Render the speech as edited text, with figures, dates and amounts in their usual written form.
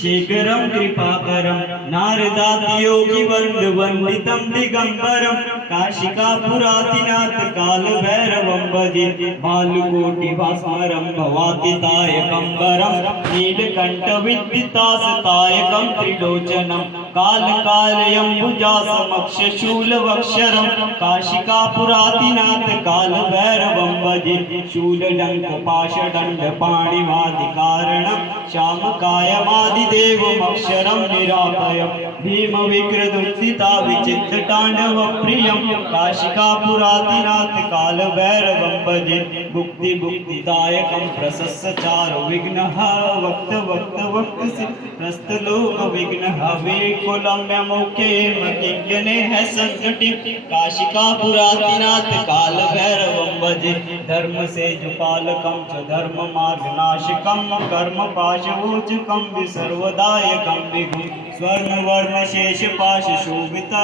शेखरं कृपाकरं नारदादियोगिवन्द्यवन्दितं दिगम्बरं काशिकापुरातिनाथ कालभैरवं भजे भालुकोटिभास्वरं भवातितायकं वरं नीलकण्ठविद्युतासतायकं त्रिलोचनं कालकालयम्बुजासमक्षशूलवक्षरं काशिकापुरातिनाथ कालभैरवं भजे शूलडङ्कपाशदण्डपाणिवादिकारणं श्यामकायमादिदेवमक्षरं निराभयं भीमविक्रदुत्थिता विचित्रताण्डवप्रियं काशिकापुरातिनाथ कालभैरवं भजे भुक्तिदायकं प्रशस्यचारुविघ्नः वक्त वक्त वक्त सिद्धस्तलोकविघ्नः विकुलम्यमुखे मकिज्ञने है संकटि काशिकापुरातिनाथ कालभैरवं भजे धर्म से जुपालकं च धर्म मार्गनाशकं कर्म पाशवोचकं विसर्वदायकं विभुं स्वर्णवर्णशेषपाशशोभिता